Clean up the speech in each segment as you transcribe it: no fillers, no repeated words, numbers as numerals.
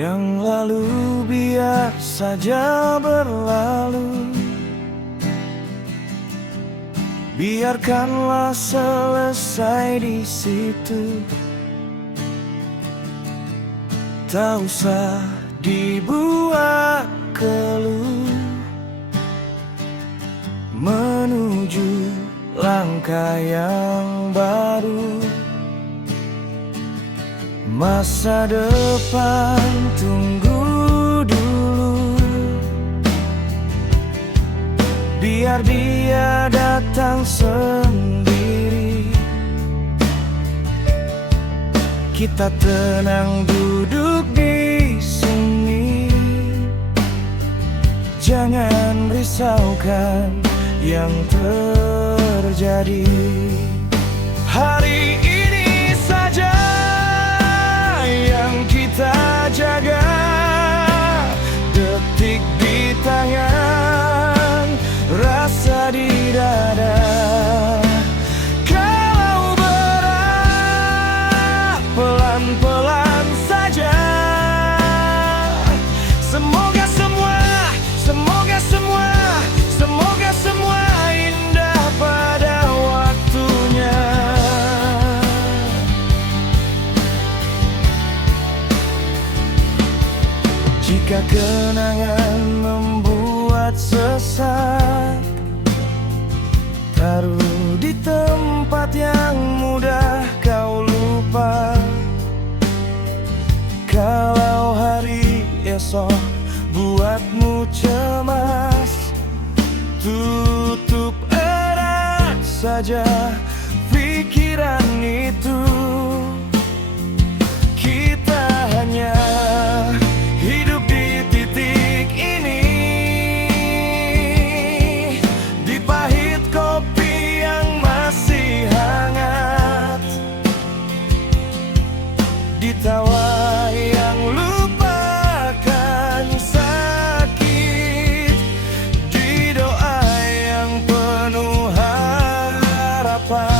Yang lalu biar saja berlalu, biarkanlah selesai di situ. Tak usah dibuat keluh menuju langkah yang baru. Masa depan tunggu dulu, biar dia datang sendiri. Kita tenang duduk di sini, jangan risaukan yang terjadi. Hari ini saja yang kita jaga, detik di tangan, rasa di dada. Kalau berat, pelan-pelan saja. Semoga semua, semoga semua, semoga semua indah pada waktunya. Jika kenangan membuat sesat, taruh di tempat yang mudah kau lupa. Kalau hari esok buatmu cemas, tutup erat saja pikiran itu. Kita hanya hidup di titik ini, di pahit kopi yang masih hangat, di tawa yang lupakan sakit, di doa yang penuh harapan.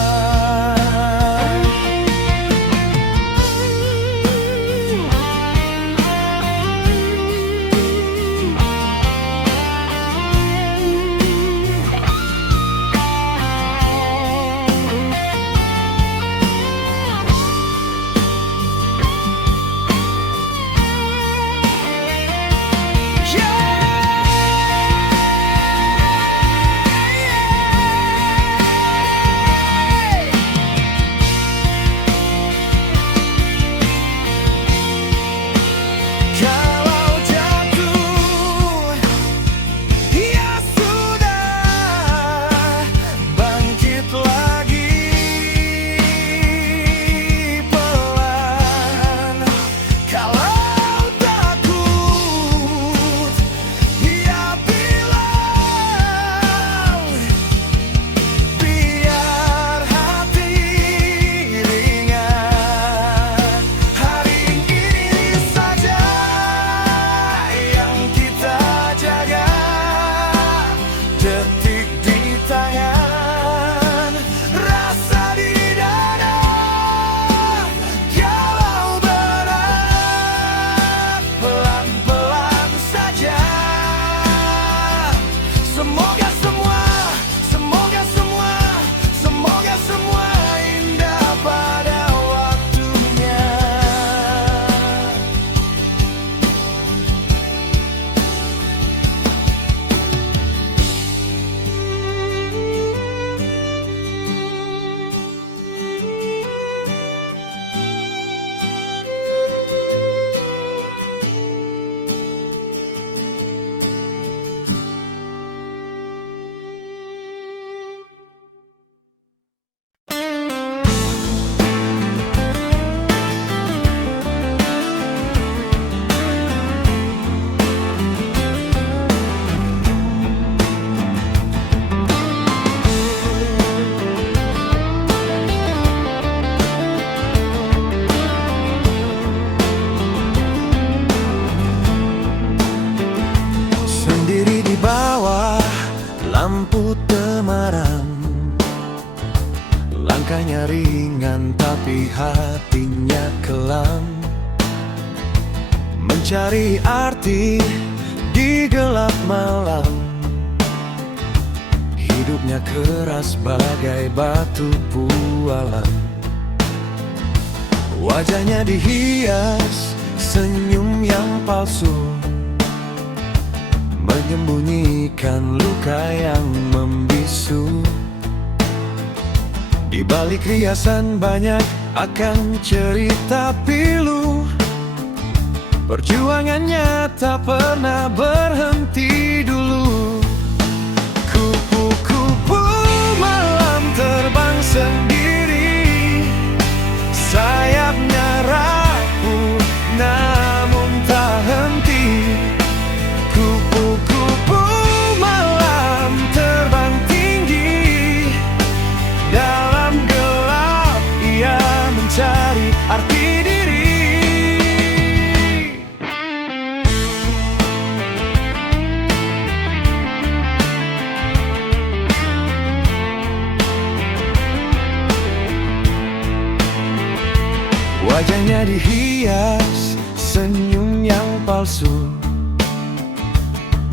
Langkahnya ringan tapi hatinya kelam, mencari arti di gelap malam. Hidupnya keras bagai batu pualam. Wajahnya dihias senyum yang palsu, menyembunyikan luka yang membisu. Di balik riasan banyak akan cerita pilu. Perjuangannya tak pernah berhenti dulu. Kupu-kupu malam terbang sendiri, sayapnya rapuh namun tak henti. Kupu-kupu malam terbang tinggi, dalam gelap ia mencari arti diri. Wajahnya dihias senyum yang palsu,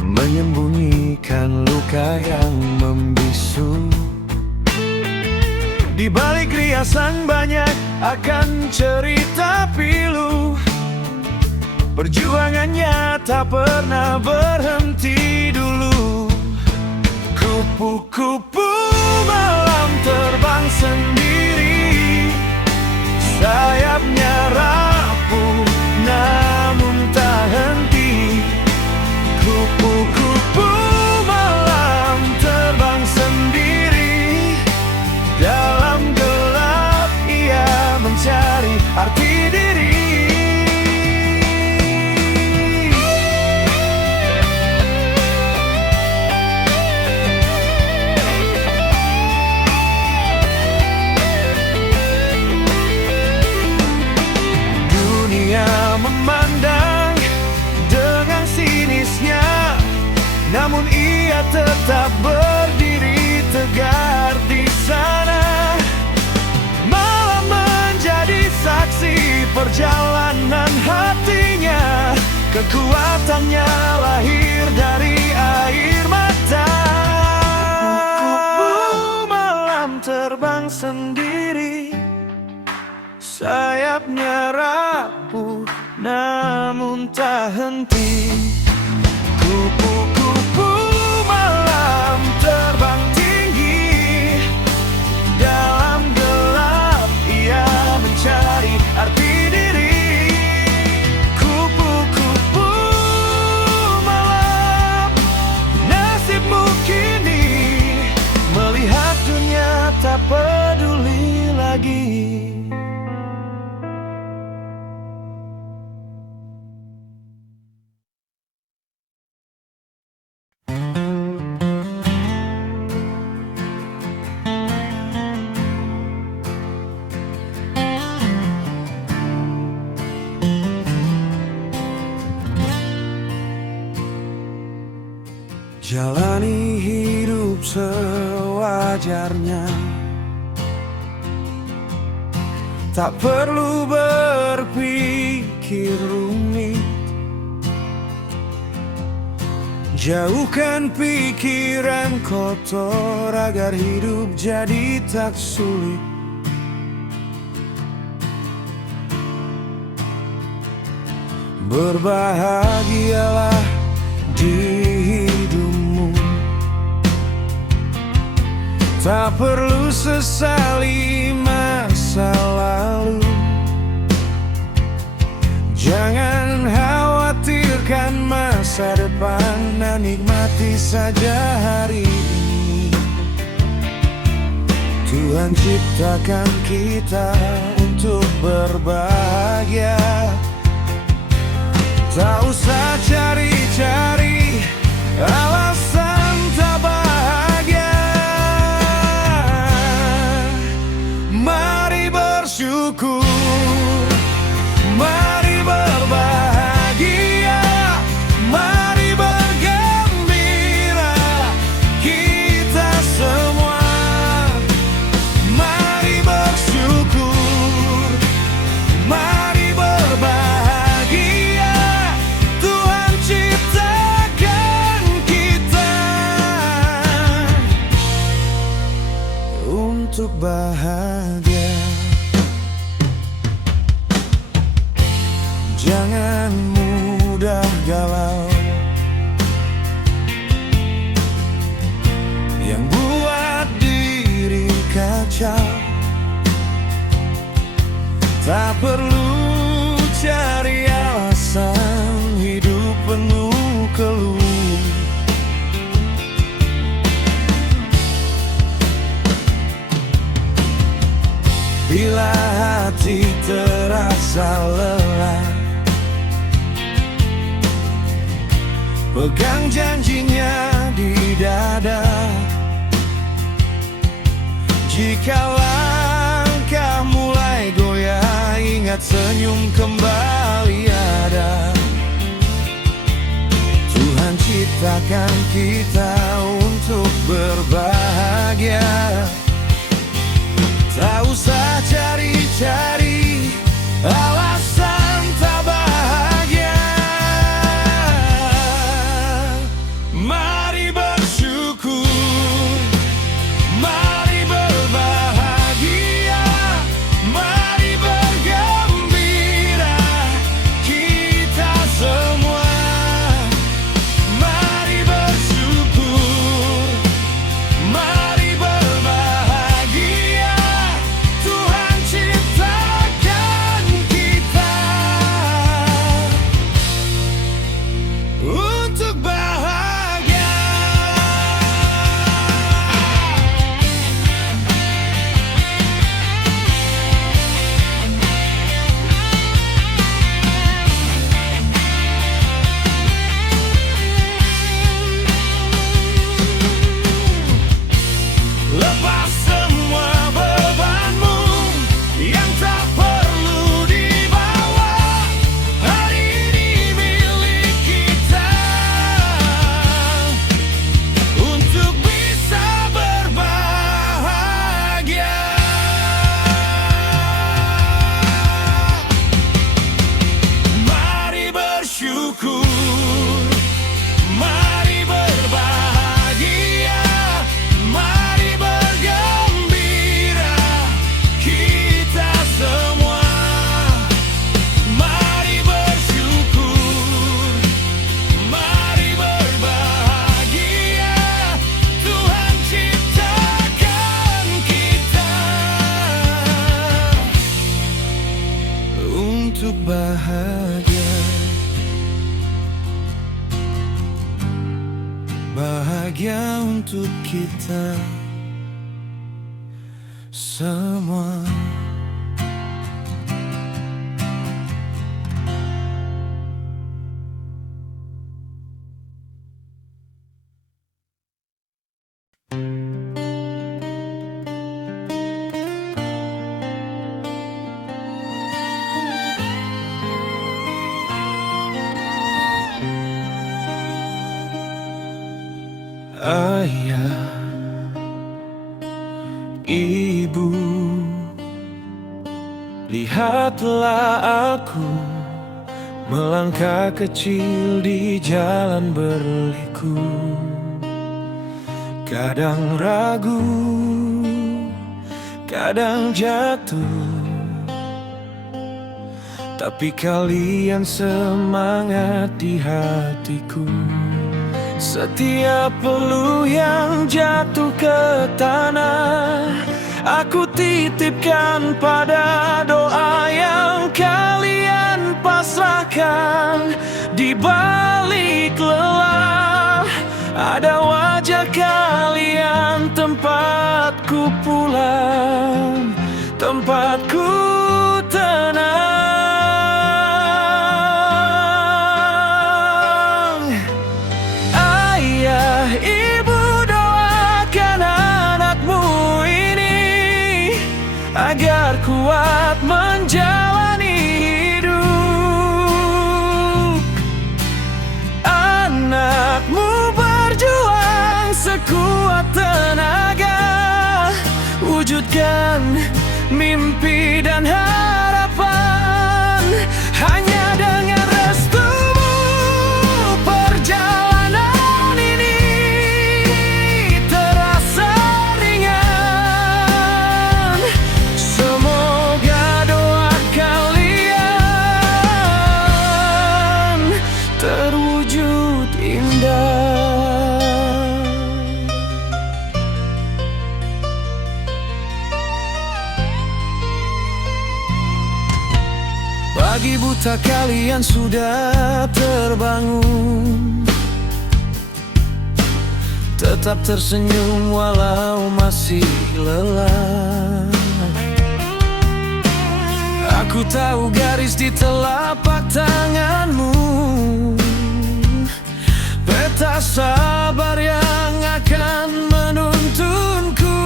menyembunyikan luka yang membisu. Di balik riasan banyak akan cerita pilu. Perjuangannya tak pernah berhenti dulu. Kupu-kupu malam terbang sendiri, sayapnya rapuh namun tak henti. Kupu-kupu malam terbang sendiri, dalam gelap ia mencari arti diri. Memandang dengan sinisnya, namun ia tetap berdiri tegar di sana. Malam menjadi saksi perjalanan hatinya, kekuatannya lahir dari air mata. Malam terbang sendiri, sayapnya rapuh namun tak henti. Kupu-kupu malam terbang tinggi, dalam gelap ia mencari arti diri. Kupu-kupu malam, nasibmu kini melihat dunia tak peduli lagi. Jalani hidup sewajarnya, tak perlu berpikir rumit. Jauhkan pikiran kotor agar hidup jadi tak sulit. Berbahagialah di hidupmu, tak perlu sesali masa lalu. Jangan khawatirkan masa depan, nikmati saja hari ini. Tuhan ciptakan kita untuk berbahagia. Tak usah cari-cari alasan tak bahagia. Mari bersyukur, mari berbahagia, mari bergembira kita semua. Mari bersyukur, mari berbahagia, bahagia. Jangan mudah galau, yang buat diri kacau. Tak perlu cari alasan, hidup penuh keluh. Bila hati terasa lelah, pegang janjinya di dada. Jika langkah mulai goyah, ingat senyum kembali ada. Tuhan ciptakan kita untuk berbahagia. Tak usah cari-cari alasan tak bahagia. Mari bersyukur, mari berbahagia, mari bergembira kita semua. Mari bersyukur, mari berbahagia. Tuhan ciptakan kita untuk bahagia. Lepas semua bebanmu yang tak perlu dibawa. Hari ini milik kita untuk bisa berbahagia. Mari bersyukur, mari berbahagia, mari bergembira kita semua. Mari bersyukur, mari berbahagia. Tuhan ciptakan kita untuk bahagia. Bahagia untuk kita semua. Ayah, ibu, lihatlah aku melangkah kecil di jalan berliku. Kadang ragu, kadang jatuh, tapi kalian semangat di hatiku. Setiap peluh yang jatuh ke tanah, aku titipkan pada doa yang kalian pasrahkan. Di balik lelah, ada wajah kalian, tempatku pulang, tempatku tenang. Ayah, ibu, doakan anakmu ini agar kuat menjalani hidup. Anakmu berjuang sekuat tenaga, wujudkan mimpi dan harapan. Hanya dengan restumu perjalanan ini terasa ringan. mata kalian sudah terbangun, tetap tersenyum walau masih lelah. Aku tahu garis di telapak tanganmu, peta sabar yang akan menuntunku.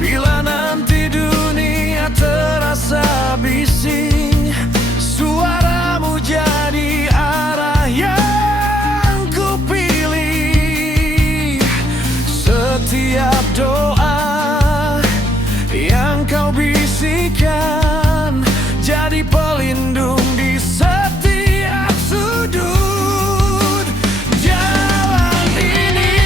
Bila nanti dunia terasa bising, suaramu jadi arah yang kupilih. Setiap doa yang kau bisikan jadi pelindung di setiap sudut jalan ini.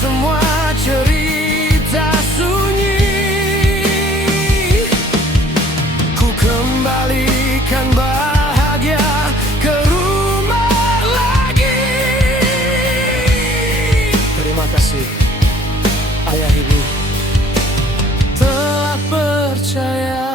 Semua cerita sunyi, ku kembalikan bahagia ke rumah lagi. Terima kasih, ayah ibu, telah percaya.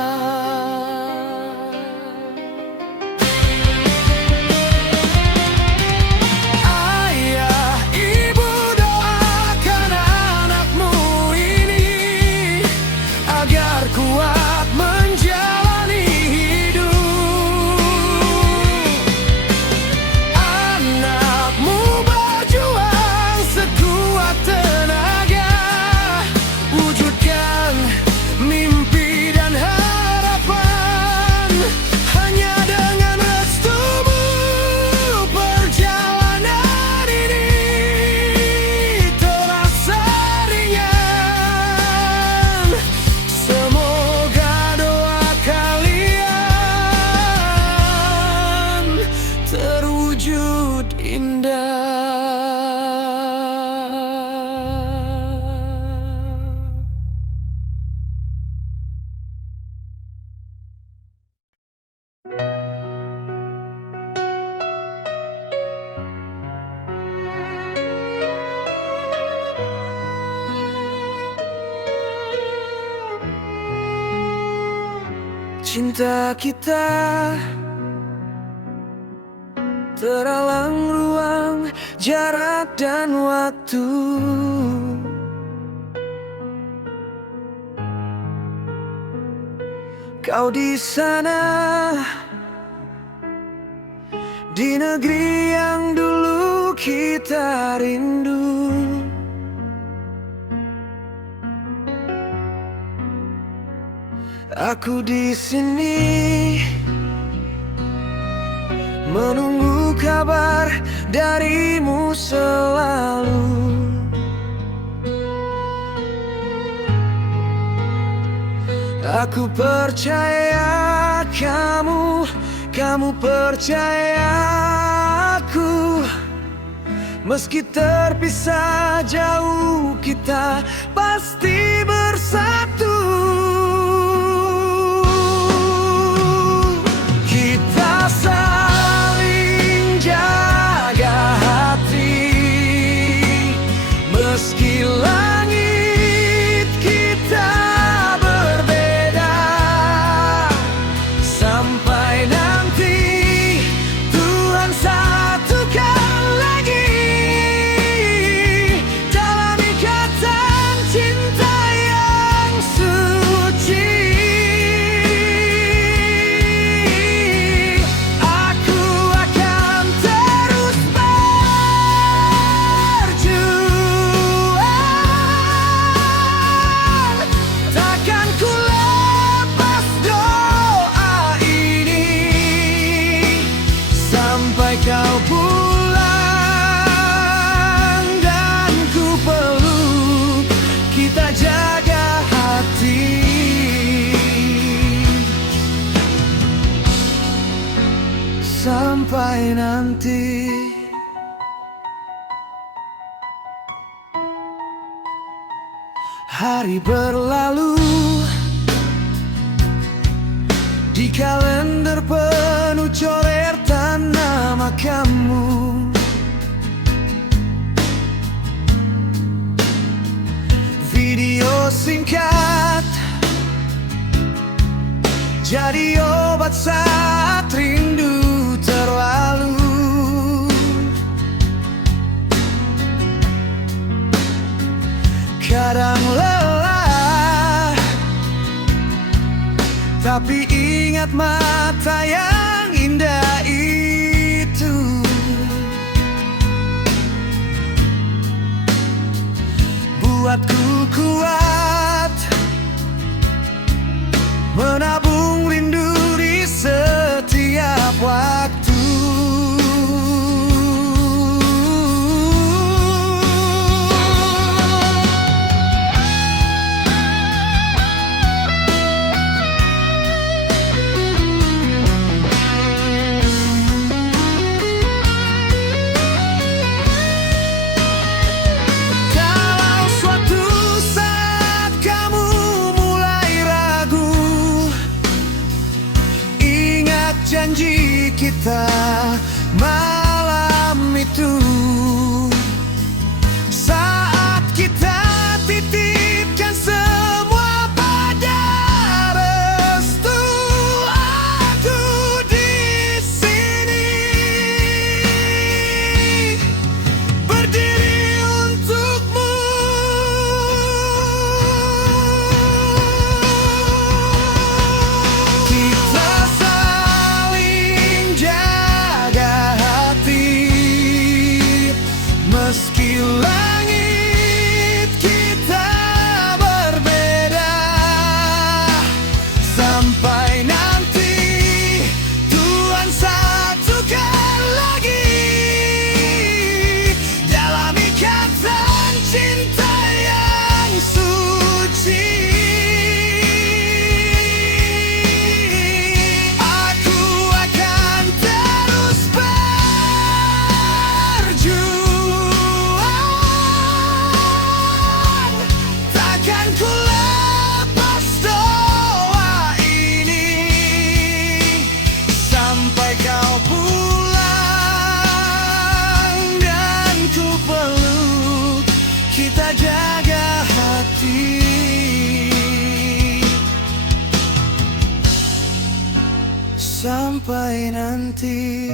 Cinta kita terhalang ruang, jarak dan waktu. Kau di sana, di negeri yang dulu kita rindu. Aku di sini menunggu kabar darimu selalu. Aku percaya kamu percaya aku. Meski terpisah jauh, kita pasti bersatu. Saling jaga hati, meski langit kita berbeda. Sampai nanti Tuhan satukan lagi dalam ikatan cinta yang sampai nanti. Hari berlalu, di kalender penuh coretan nama kamu. Video singkat jadi obat saat rindu terlalu. Kadang lelah, tapi ingat mata yang indah itu. Buatku kuat menabung rindu di setiap waktu. Janji kita malam itu, saat kita titipkan semua pada restu. Aku di sini berdiri untukmu. Kita meski langit kita berbeda, sampai nanti Tuhan satukan lagi dalam ikatan cinta yang suci. Aku akan terus kau pulang dan ku peluk, kita jaga hati sampai nanti.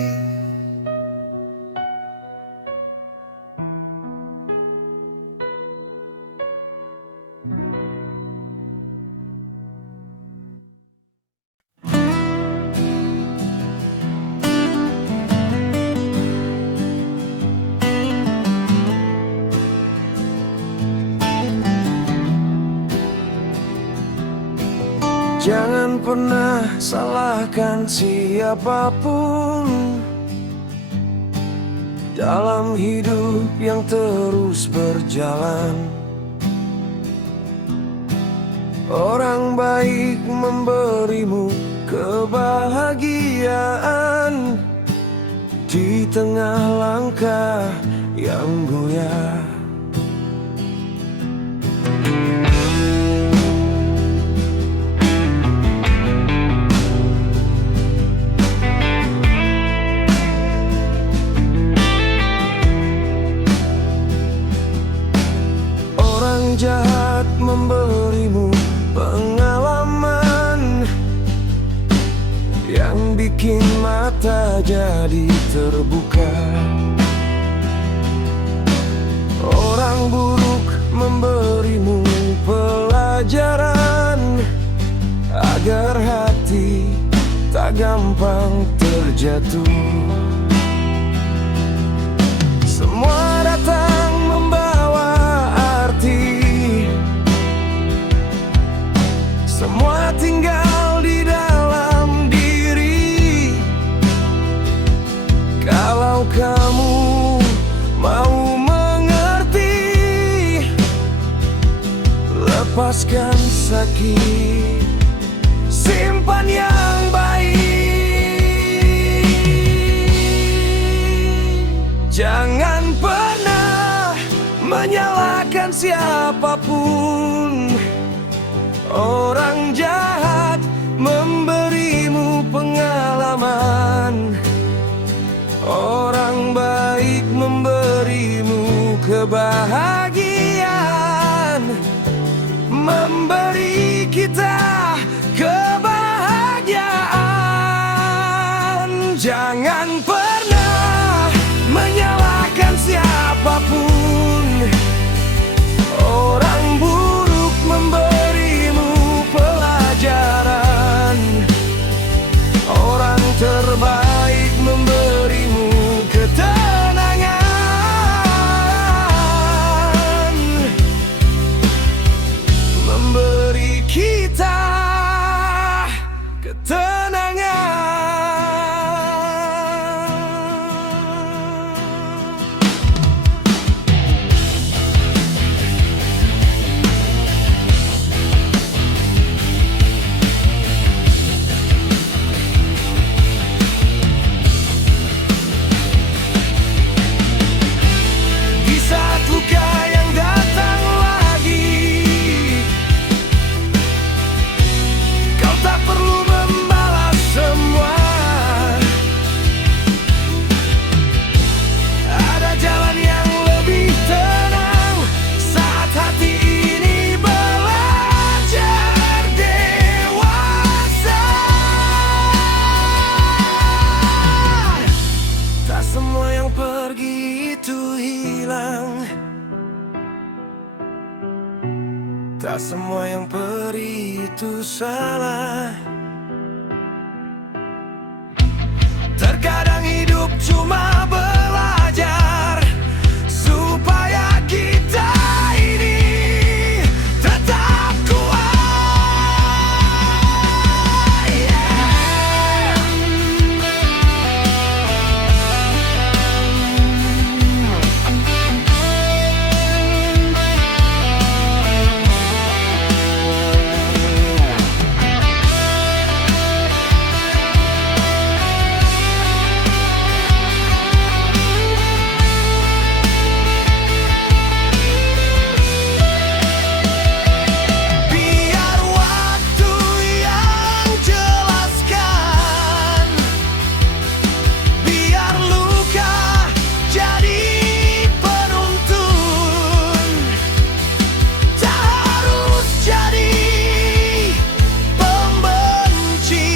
Jangan pernah salahkan siapapun dalam hidup yang terus berjalan. Orang baik memberimu kebahagiaan di tengah langkah yang goyah. Jahat memberimu pengalaman yang bikin mata jadi terbuka. Orang buruk memberimu pelajaran agar hati tak gampang terjatuh. Semua datang membawa arti, semua tinggal di dalam diri. Kalau kamu mau mengerti, lepaskan sakit, simpan yang baik. siapapun. Orang jahat memberimu pengalaman, orang baik memberimu kebahagiaan, memberi kita kebahagiaan. Jangan pernah menyalahkan siapapun. Orang buruk memberimu pelajaran, orang terbaik memberimu ketenangan, memberi kita ketenangan. Di saat luka yang datang lagi, kau tak perlu membalas semua. Ada jalan yang lebih tenang saat hati ini belajar dewasa. Tak semua yang pergi itu hilang, tak semua yang pergi itu salah. Terkadang hidup cuma belajar supaya kita ini tetap kuat. Yeah. Biar waktu yang jelaskan, biar luka jadi penuntun. Tak harus jadi pembenci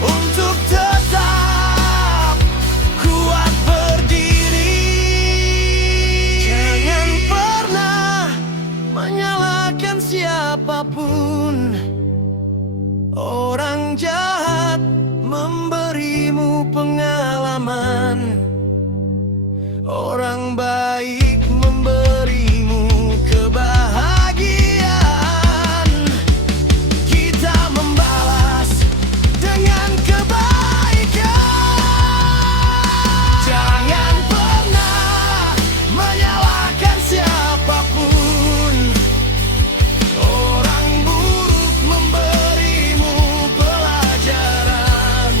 untuk tetap kuat berdiri. Jangan pernah menyalahkan siapapun. Orang jahat memberimu pengalaman, orang baik memberimu kebahagiaan. Kita membalas dengan kebaikan. Jangan pernah menyalahkan siapapun. Orang buruk memberimu pelajaran,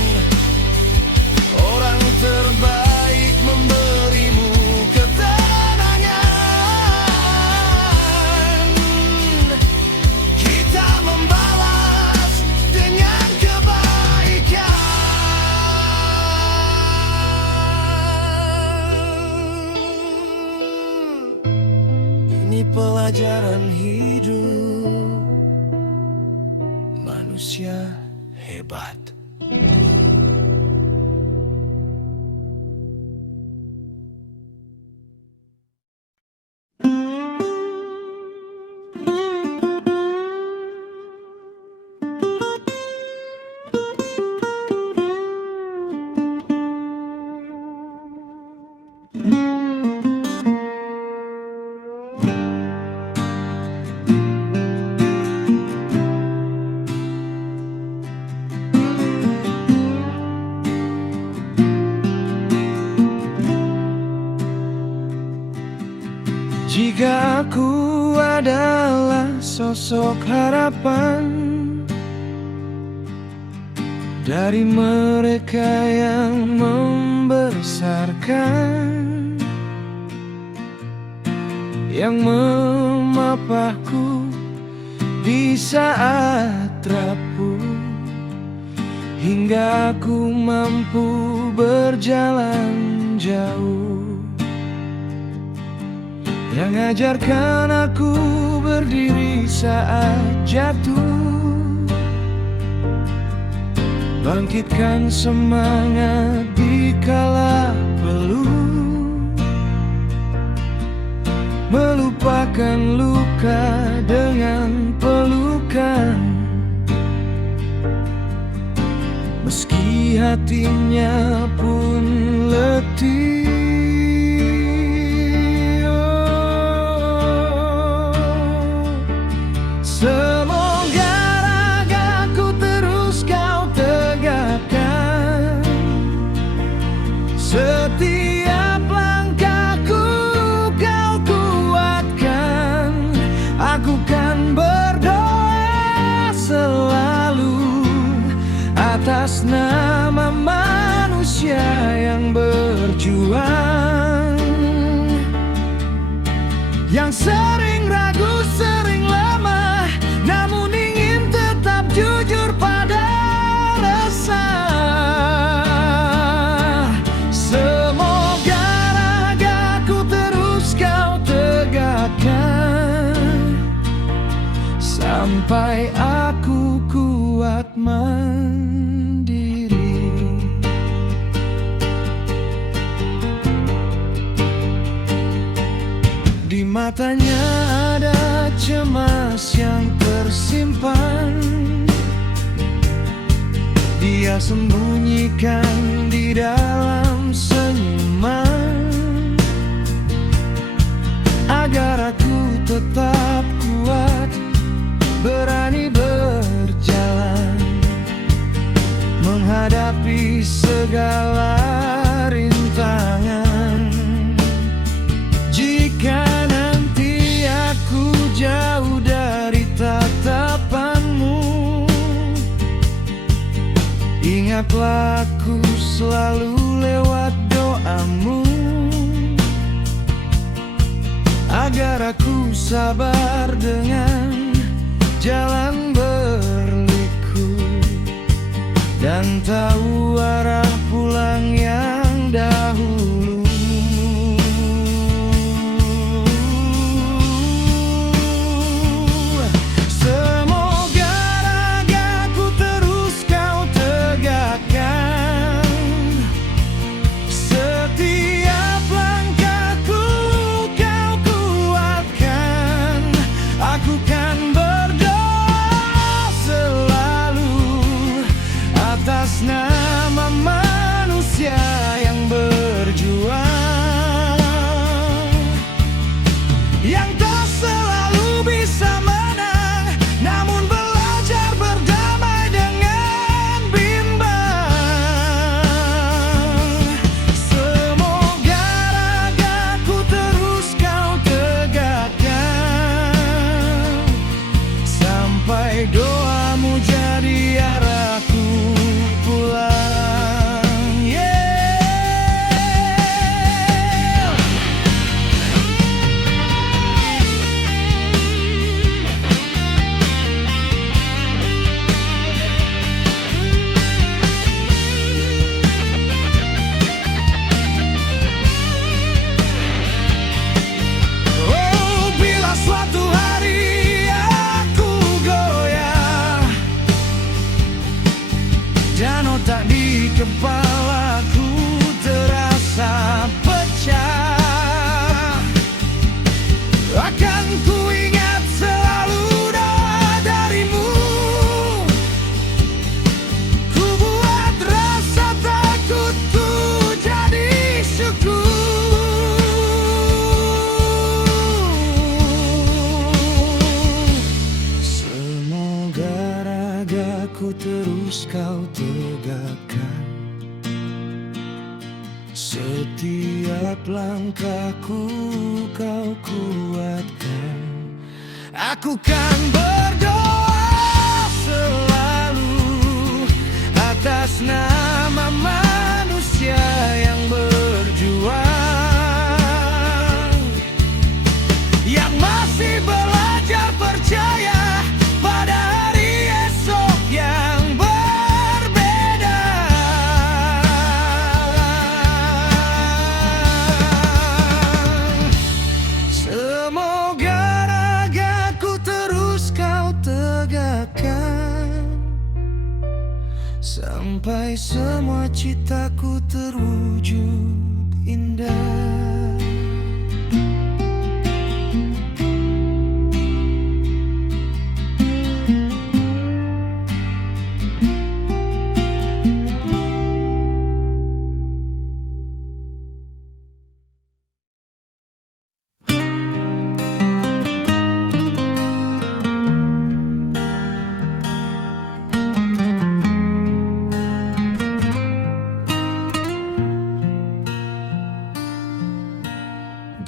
orang terbaik memberimu ketenangan. Kita membalas dengan kebaikan. Ini pelajaran hidup manusia hebat. Jika aku adalah sosok harapan dari mereka yang membesarkan, yang memapahku di saat rapuh, hingga aku mampu berjalan jauh, yang ajarkan aku berdiri saat jatuh, bangkitkan semangat di kala peluh, melupakan luka dengan pelukan, meski hatinya pun letih. Semoga ragaku terus kau tegakkan, setiap langkahku kau kuatkan. Aku kan berdoa selalu atas nama manusia yang berjuang, yang sering ragu, sering lemah, namun ingin tetap jujur pada rasa. Semoga ragaku terus kau tegakkan, sampai aku kuat mandiri. Di matanya ada cemas yang tersimpan, dia sembunyikan di dalam senyuman, agar aku tetap kuat, berani berjalan, menghadapi segala rintangan. Jika nanti aku jauh dari tatapanmu, ingatlah aku selalu lewat doamu, agar aku sabar dengan jalan berliku, dan tahu arah pulang yang dahulu. Semoga ragaku terus kau tegakkan, setiap langkahku kau kuatkan. Aku kan berdoa selalu atas nama manusia yang berjuang, yang tak selalu bisa menang, namun belajar berdamai dengan bimbang. Semoga ragaku terus kau tegakkan, sampai doamu jadi arahku pulang. Oh, bila suatu hari aku goyah dan otak di kepalaku terasa pecah, akan ku ingat selalu doa darimu. Ku buat rasa takutku jadi syukur. Semoga ragaku terus kau tegakkan, setiap langkahku kau kuatkan. Aku kan berdoa selalu atas nama manusia yang berjuang, sampai semua citaku terwujud indah.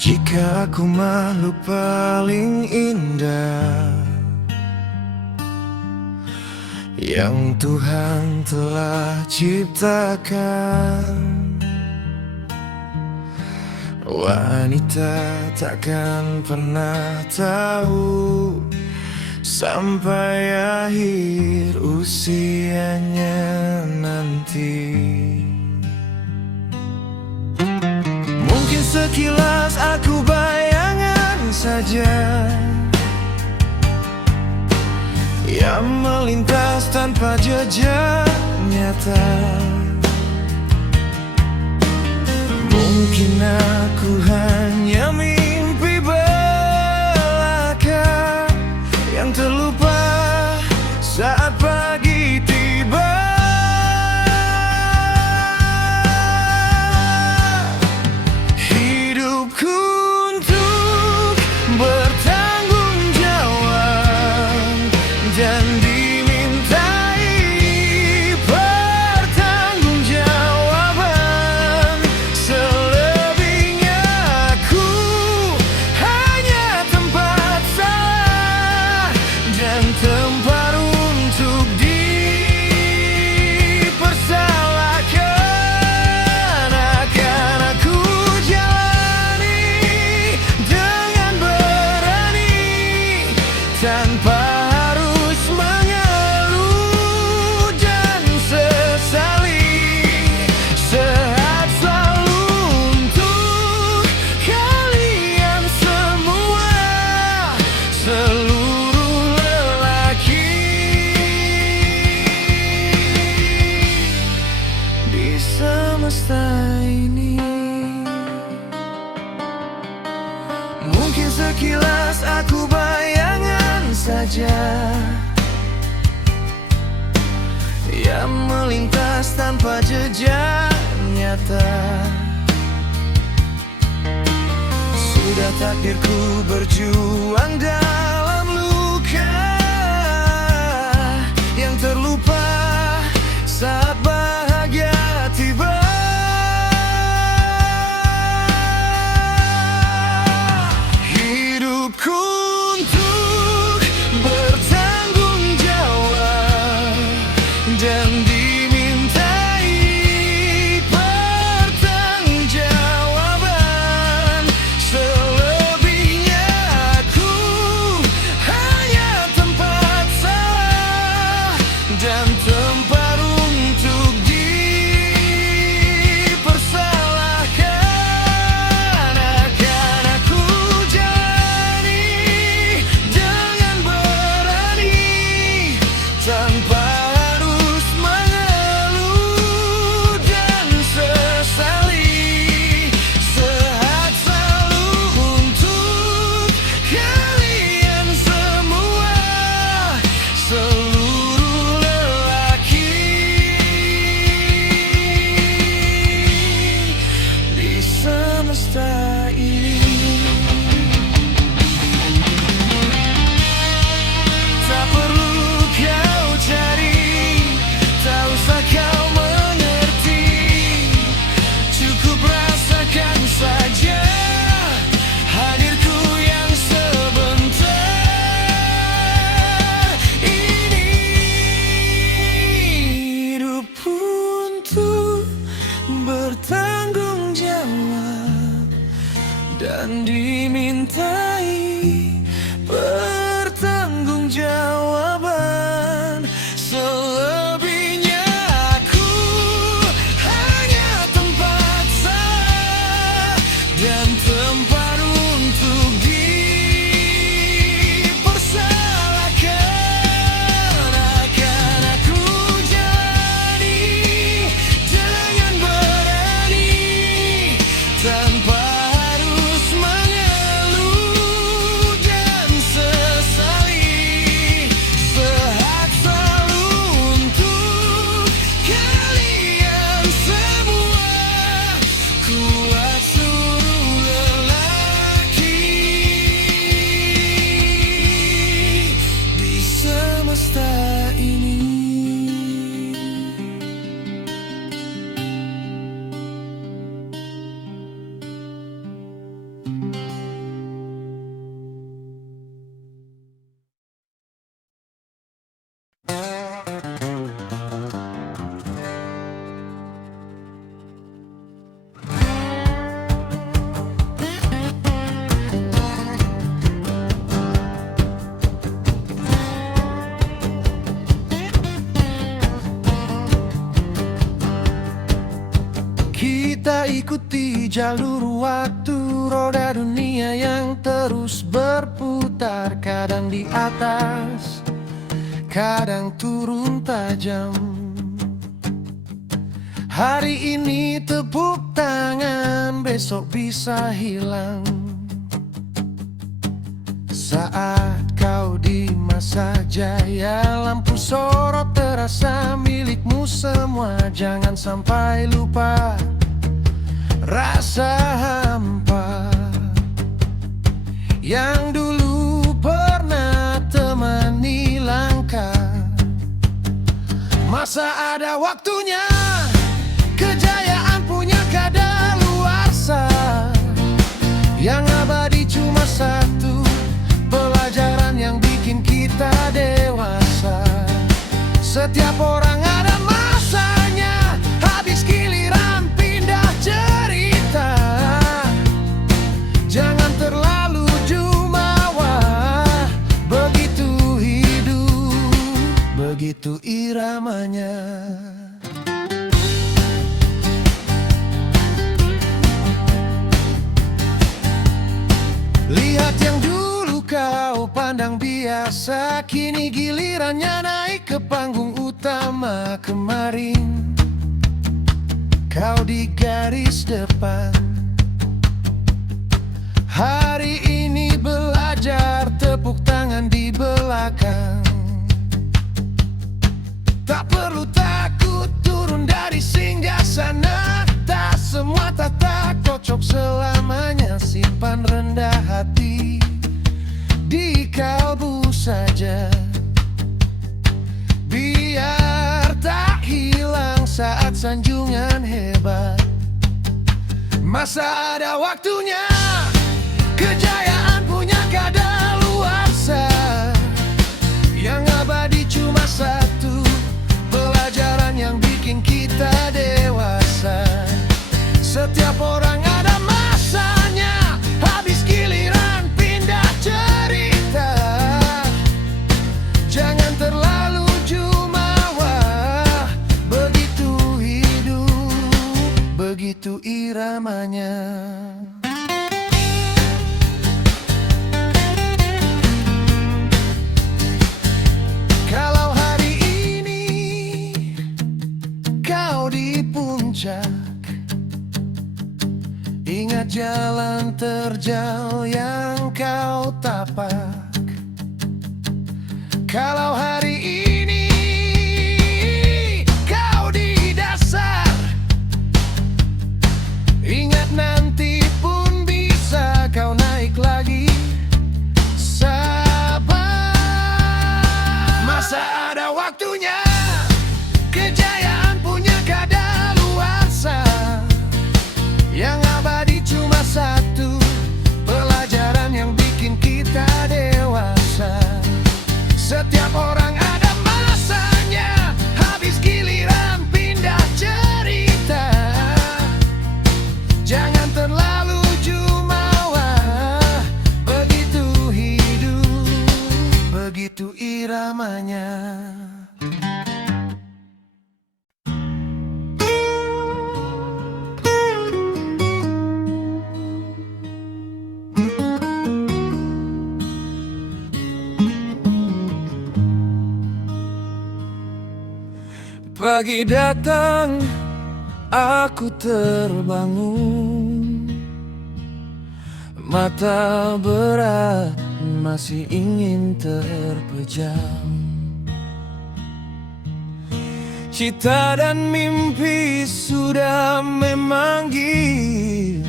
Jika aku makhluk paling indah yang Tuhan telah ciptakan, wanita takkan pernah tahu sampai akhir usianya nanti. Mungkin sekilas aku bayangan saja yang melintas tanpa jejak nyata. Mungkin aku hanya mimpi belaka yang terlupa saat pagi tiba. Mungkin sekilas aku bayangan saja yang melintas tanpa jejak nyata. Sudah takdirku berjuang dalam luka yang terlupa saat bahagia tiba. Seluruh lelaki Kita ikuti jalur waktu, roda dunia yang terus berputar. Kadang di atas, kadang turun tajam. Hari ini tepuk tangan, besok bisa hilang. Saat kau di masa jaya, lampu sorot terasa milikmu semua. Jangan sampai lupa rasa hampa yang dulu pernah temani langkah. Masa ada waktunya, kejayaan punya kadaluarsa. Yang abadi cuma satu, pelajaran yang bikin kita dewasa. Setiap orang ada masanya, habis giliran pindah cerita. Jangan terlalu jumawa, begitu hidup, begitu iramanya. Lihat yang dulu kau pandang biasa, kini gilirannya naik ke panggung utama. Kemarin kau di garis depan, hari ini belajar tepuk tangan di belakang. Tak perlu takut turun dari singgasana, tak semua tata kocok selamanya. Simpan rendah hati di kalbu saja, biar tak hilang saat sanjungan hebat. Masa ada waktunya, kejayaan punya kadaluarsa. Yang abadi cuma satu, pelajaran yang bikin kita dewasa. Setiap orang ada masanya, habis giliran pindah cerita. Jangan terlalu jumawa, begitu hidup, begitu iramanya. Kalau hari ini kau di puncak, ingat jalan terjal yang kau tapak. Kalau hari ini kau di dasar, ingat nanti pun bisa kau naik lagi. Sabar, masa ada waktunya, kejayaan punya kadaluarsa. Yang abadi cuma satu, pelajaran yang bikin kita dewasa. Setiap orang ada masanya, habis giliran pindah cerita. Jangan terlalu jumawa, begitu hidup, begitu iramanya. Pagi datang, aku terbangun. Mata berat masih ingin terpejam. Cita dan mimpi sudah memanggil.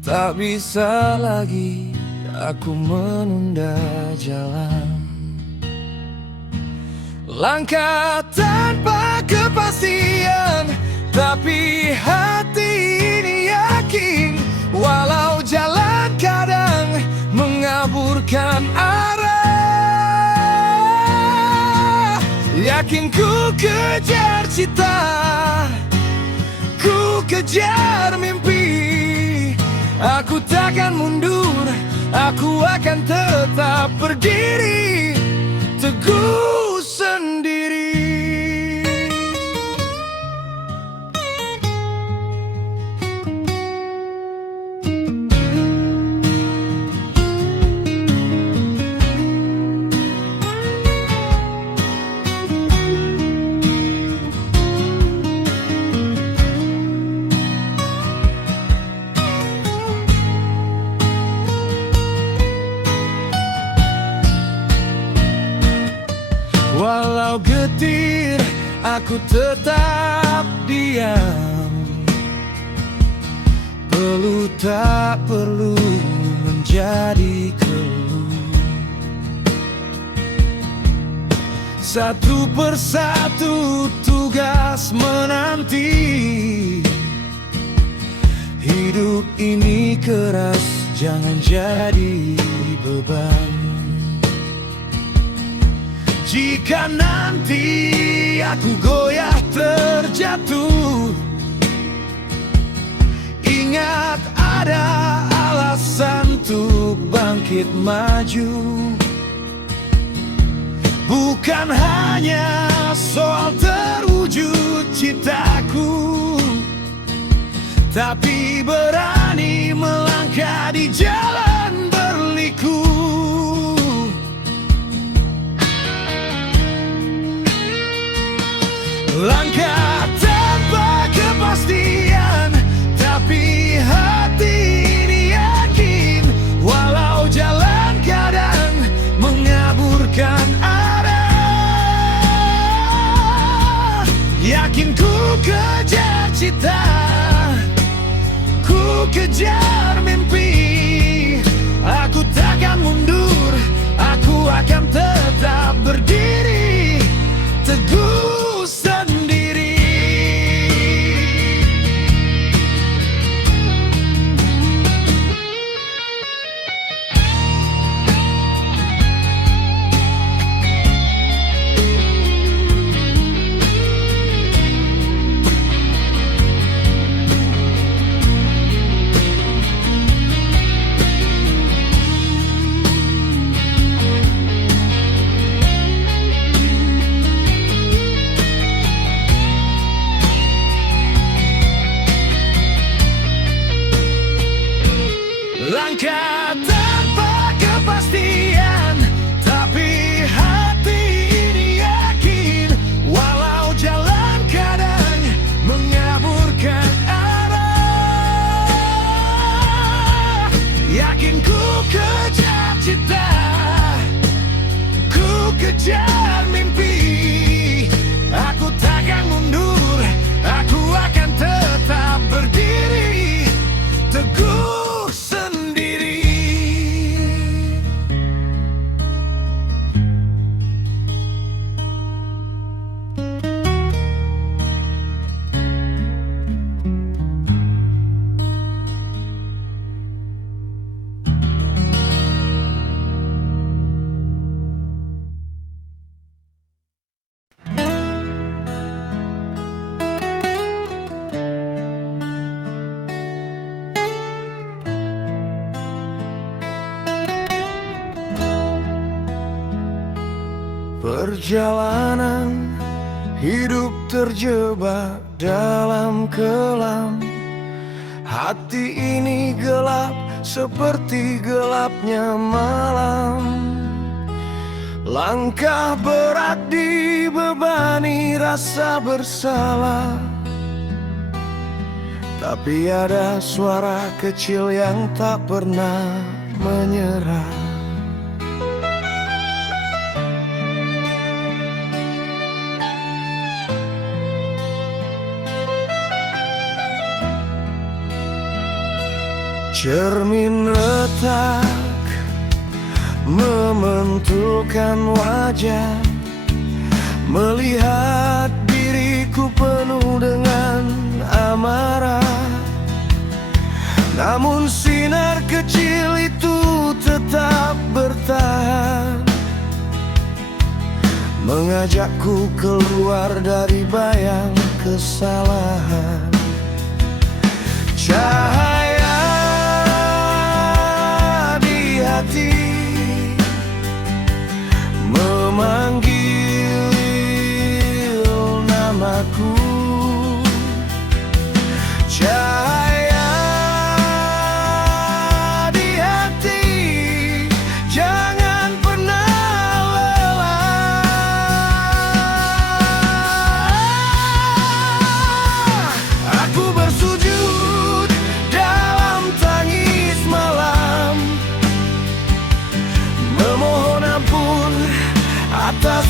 Tak bisa lagi aku menunda jalan. Langkah tanpa kepastian, tapi hati ini yakin. Walau jalan kadang mengaburkan arah, yakin ku kejar cita, ku kejar mimpi. Aku takkan mundur, aku akan tetap berdiri teguh sendiri. bergetir, aku tetap diam. Perlu tak perlu menjadi keluh. Satu persatu tugas menanti. Hidup ini keras, jangan jadi beban. Jika nanti aku goyah terjatuh, ingat ada alasan untuk bangkit maju. Bukan hanya soal terwujud citaku, tapi berani melangkah di jalan berliku. Langkah tanpa kepastian, tapi hati ini yakin. Walau jalan kadang mengaburkan arah, yakin ku kejar cita, ku kejar mimpi. Aku takkan mundur, aku akan tetap berdiri teguh sendiri. Langkah tanpa kepastian, tapi hati ini yakin. Walau jalan kadang mengaburkan arah, yakin ku kejar cita, ku kejar mimpi. Aku takkan mundur, aku akan tetap berdiri teguh sendiri. Perjalanan hidup terjebak dalam kelam. Hati ini gelap seperti gelapnya malam. Langkah berat dibebani rasa bersalah, tapi ada suara kecil yang tak pernah menyerah. Cermin retak memantulkan wajah, melihat diriku penuh dengan amarah. Namun sinar kecil itu tetap bertahan, mengajakku keluar dari bayang kesalahan. Cahaya hati memanggil namaku. Cahaya di hati, jangan pernah lelah. Aku bersujud dalam tangis malam, memohon ampun atas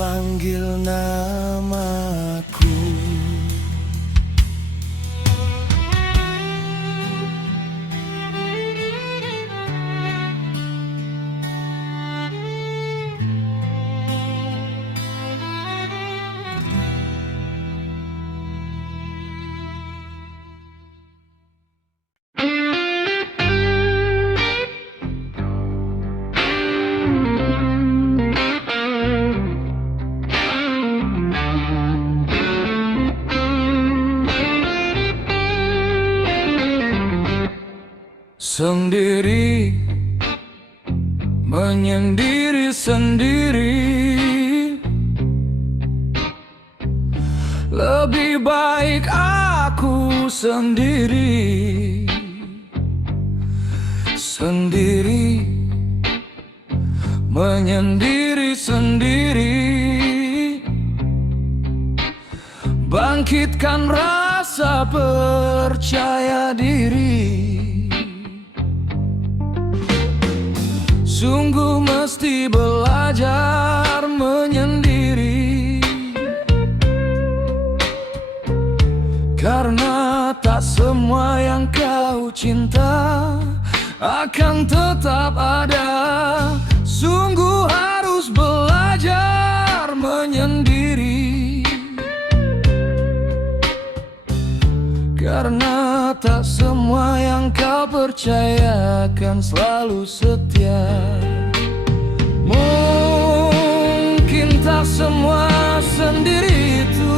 panggil namaku. Sendiri, menyendiri sendiri, lebih baik aku sendiri. Sendiri, menyendiri sendiri, bangkitkan rasa percaya diri. Sungguh mesti belajar menyendiri, karena tak semua yang kau cinta akan tetap ada. Sungguh harus belajar menyendiri, karena tak semua yang kau percaya akan selalu setia. Mungkin tak semua sendiri itu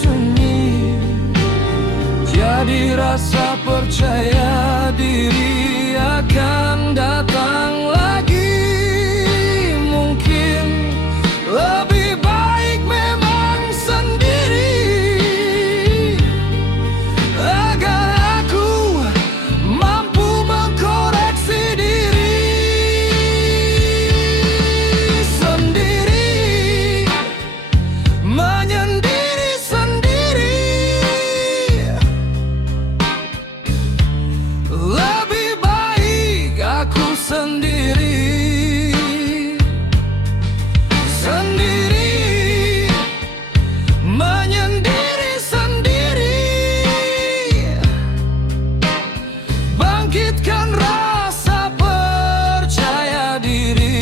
sunyi, jadi rasa percaya diri akan datang lagi. Mungkin lebih baik memang sendiri, agar aku mampu mengkoreksi diri. Sendiri, menyendiri sendiri, lebih baik aku sendiri. Sendiri, menyendiri sendiri, bangkitkan rasa percaya diri.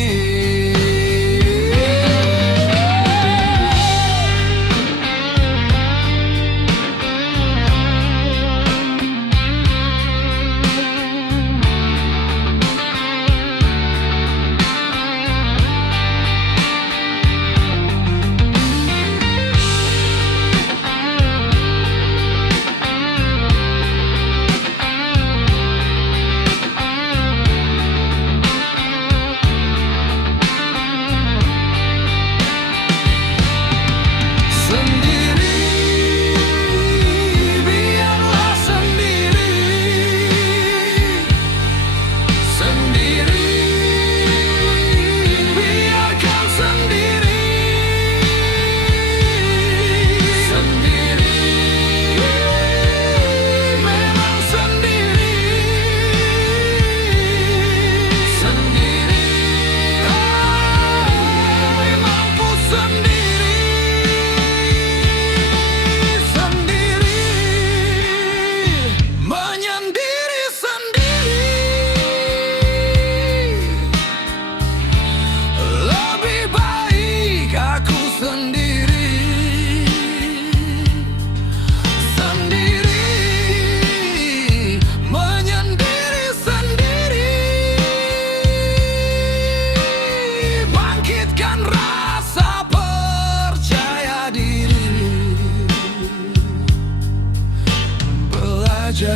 Belajar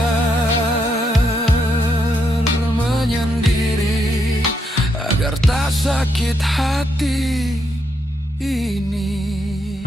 menyendiri agar tak sakit hati ini.